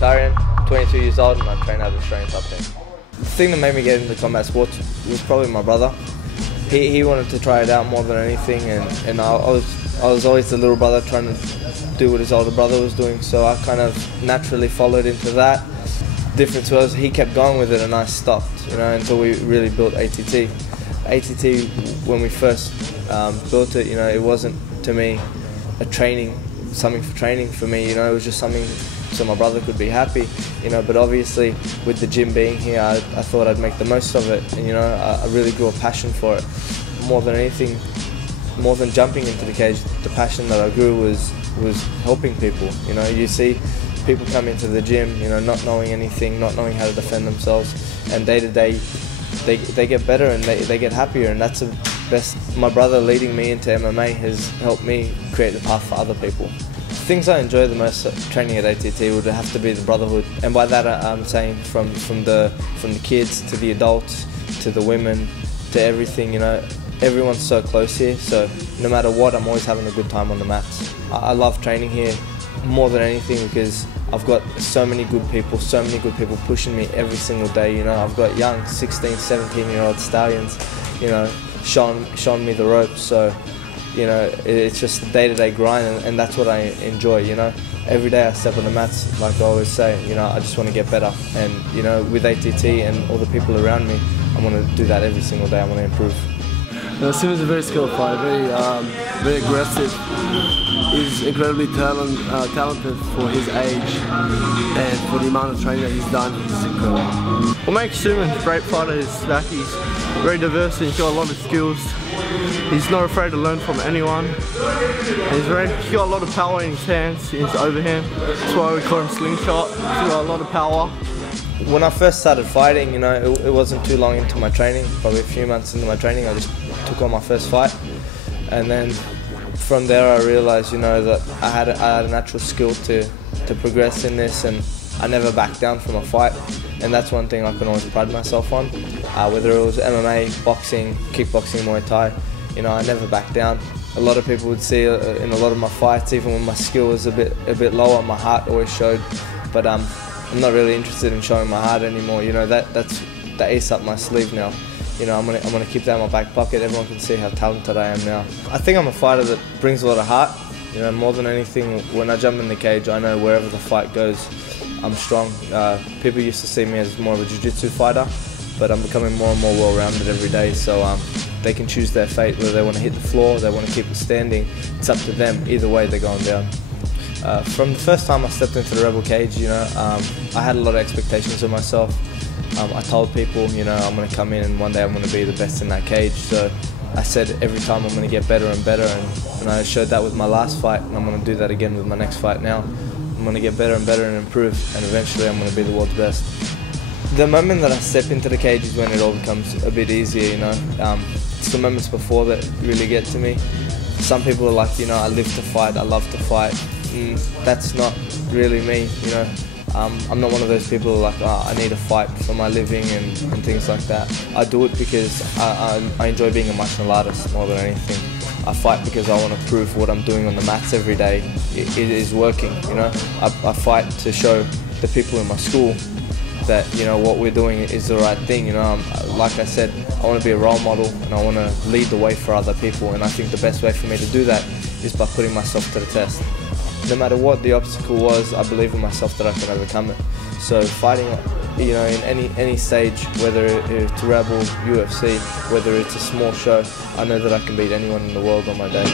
Mokhtarian, 22 years old, and I train at Australian top team. The thing that made me get into combat sports was probably my brother. He wanted to try it out more than anything, and I was always the little brother trying to do what his older brother was doing, so I kind of naturally followed into that. The difference was he kept going with it and I stopped, until we really built ATT. ATT, when we first built it, it wasn't to me something for training for me, it was just something so my brother could be happy, but obviously with the gym being here, I thought I'd make the most of it, and I really grew a passion for it. More than anything, more than jumping into the cage, the passion that I grew was helping people. You see people come into the gym, not knowing anything, not knowing how to defend themselves, and day to day they get better and they get happier, and that's the best. My brother leading me into MMA has helped me create the path for other people. The things I enjoy the most training at ATT would have to be the brotherhood, and by that I'm saying from the kids to the adults to the women to everything. Everyone's so close here, so no matter what, I'm always having a good time on the mats. I love training here more than anything because I've got so many good people pushing me every single day. I've got young 16, 17-year-old stallions, showing me the ropes. So, it's just a day-to-day grind, and that's what I enjoy. Every day I step on the mats, like I always say, I just want to get better. And with ATT and all the people around me, I want to do that every single day. I want to improve. Suman's a very skilled fighter, very aggressive. He's incredibly talented for his age, and for the amount of training that he's done, it's incredible. What makes Suman a great fighter is that he's very diverse and he's got a lot of skills. He's not afraid to learn from anyone. He's got a lot of power in his hands, in his overhand. That's why we call him Slingshot. He's got a lot of power. When I first started fighting, it wasn't too long into my training, probably a few months into my training, I just took on my first fight. And then from there I realized, that I had a natural skill to progress in this, and I never backed down from a fight. And that's one thing I can always pride myself on. Whether it was MMA, boxing, kickboxing, Muay Thai, I never backed down. A lot of people would see in a lot of my fights, even when my skill was a bit lower, my heart always showed. But I'm not really interested in showing my heart anymore. That's the ace up my sleeve now. I'm gonna keep that in my back pocket. Everyone can see how talented I am now. I think I'm a fighter that brings a lot of heart. More than anything, when I jump in the cage, I know wherever the fight goes, I'm strong. People used to see me as more of a jiu-jitsu fighter, but I'm becoming more and more well-rounded every day. So they can choose their fate, whether they want to hit the floor, they want to keep it standing. It's up to them. Either way, they're going down. From the first time I stepped into the Rebel cage, I had a lot of expectations of myself. I told people, I'm going to come in and one day I'm going to be the best in that cage. So I said every time I'm going to get better and better, and I showed that with my last fight, and I'm going to do that again with my next fight now. I'm going to get better and better and improve, and eventually I'm going to be the world's best. The moment that I step into the cage is when it all becomes a bit easier, It's the moments before that really get to me. Some people are like, I live to fight, I love to fight. That's not really me, I'm not one of those people who are like, I need to fight for my living and things like that. I do it because I enjoy being a martial artist more than anything. I fight because I want to prove what I'm doing on the mats every day it is working. I fight to show the people in my school that what we're doing is the right thing. Like I said, I want to be a role model and I want to lead the way for other people, and I think the best way for me to do that is by putting myself to the test. No matter what the obstacle was, I believe in myself that I can overcome it. So fighting, in any stage, whether it's Rebel, UFC, whether it's a small show, I know that I can beat anyone in the world on my day.